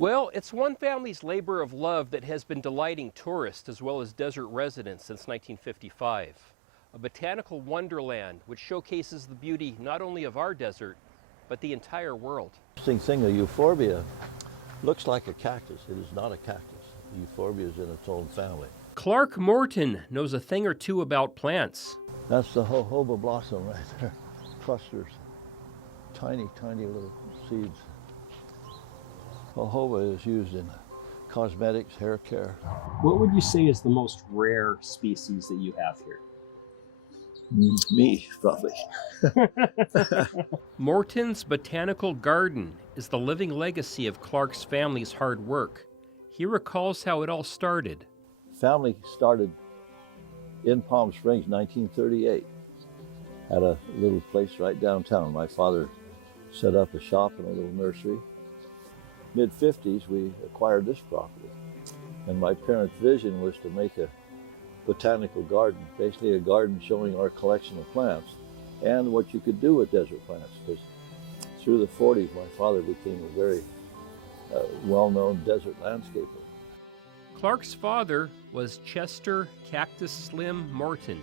Well, it's one family's labor of love that has been delighting tourists as well as desert residents since 1955. A botanical wonderland which showcases the beauty not only of our desert, but the entire world. Interesting thing, a euphorbia looks like a cactus. It is not a cactus. Euphorbia is in its own family. Clark Moorten knows a thing or two about plants. That's the jojoba blossom right there. Clusters, tiny, tiny little seeds. Jojoba is used in cosmetics, hair care. What would you say is the most rare species that you have here? Me, probably. Moorten's Botanical Garden is the living legacy of Clark's family's hard work. He recalls how it all started. Family started in Palm Springs, 1938, at a little place right downtown. My father set up a shop and a little nursery. Mid-50s, we acquired this property. And my parents' vision was to make a botanical garden, basically a garden showing our collection of plants and what you could do with desert plants. Because through the 40s, my father became a very well-known desert landscaper. Clark's father was Chester Cactus Slim Moorten.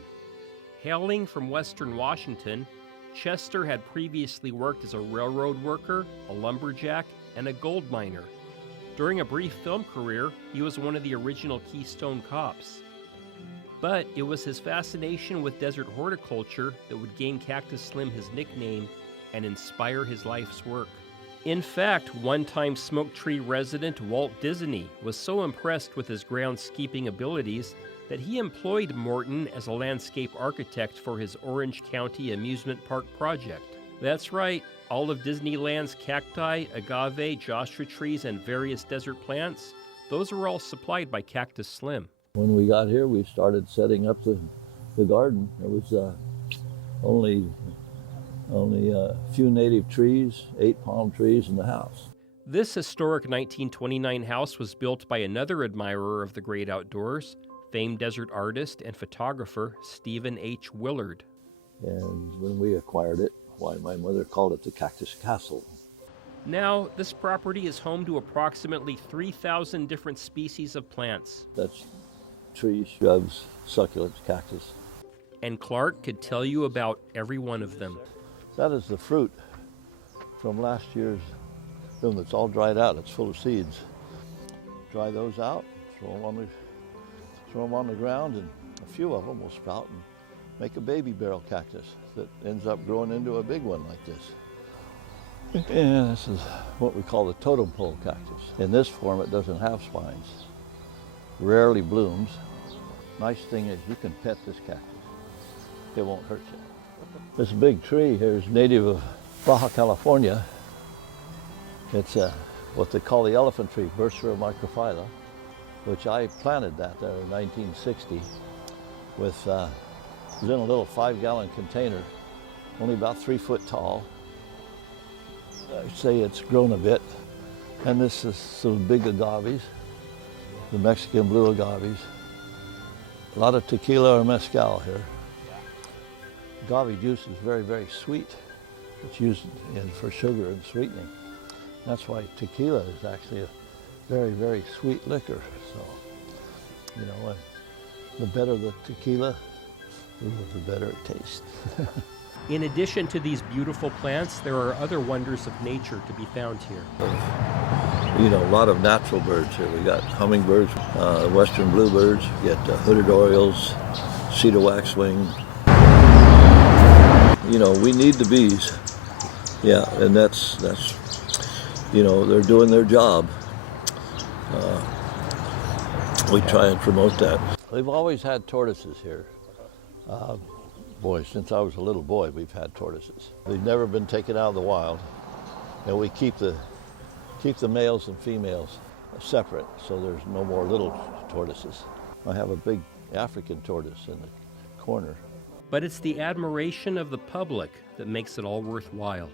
Hailing from western Washington, Chester had previously worked as a railroad worker, a lumberjack, and a gold miner. During a brief film career, he was one of the original Keystone Cops. But it was his fascination with desert horticulture that would gain Cactus Slim his nickname and inspire his life's work. In fact, one-time Smoke Tree resident Walt Disney was so impressed with his groundskeeping abilities that he employed Moorten as a landscape architect for his Orange County amusement park project. That's right, all of Disneyland's cacti, agave, joshua trees, and various desert plants, those were all supplied by Cactus Slim. When we got here, we started setting up the garden. There was only a few native trees, 8 palm trees in the house. This historic 1929 house was built by another admirer of the great outdoors, famed desert artist and photographer Stephen H. Willard. And when we acquired it, why, my mother called it the Cactus Castle. Now, this property is home to approximately 3,000 different species of plants. That's trees, shrubs, succulents, cactus. And Clark could tell you about every one of them. That is the fruit from last year's bloom that's all dried out. It's full of seeds. Dry those out, throw them on the ground, and a few of them will sprout and make a baby barrel cactus that ends up growing into a big one like this. And this is what we call the totem pole cactus. In this form, it doesn't have spines. Rarely blooms. Nice thing is you can pet this cactus. It won't hurt you. This big tree here is native of Baja California. It's what they call the elephant tree, Bursera microphylla, which I planted that there in 1960 with, it was in a little 5-gallon container, only about 3 foot tall. I'd say it's grown a bit. And this is some big agaves, the Mexican blue agaves. A lot of tequila or mezcal here. Agave juice is very, very sweet. It's used for sugar and sweetening. That's why tequila is actually a very, very sweet liquor. So, you know, the better the tequila, the better it tastes. In addition to these beautiful plants, there are other wonders of nature to be found here. You know, a lot of natural birds here. We got hummingbirds, western bluebirds, we get hooded orioles, cedar waxwing. You know, we need the bees. Yeah, and that's you know, they're doing their job. We try and promote that. We've always had tortoises here. Boy, since I was a little boy, we've had tortoises. They've never been taken out of the wild, and we keep the males and females separate, so there's no more little tortoises. I have a big African tortoise in the corner. But it's the admiration of the public that makes it all worthwhile.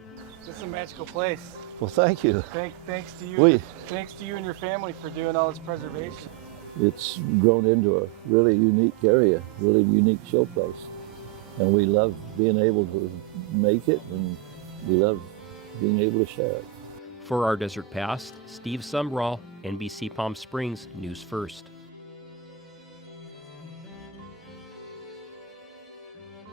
This is a magical place. Well, thank you. Thanks to you. Thanks to you and your family for doing all this preservation. It's grown into a really unique area, really unique show place. And we love being able to make it, and we love being able to share it. For Our Desert Past, Steve Sumrall, NBC Palm Springs, News First.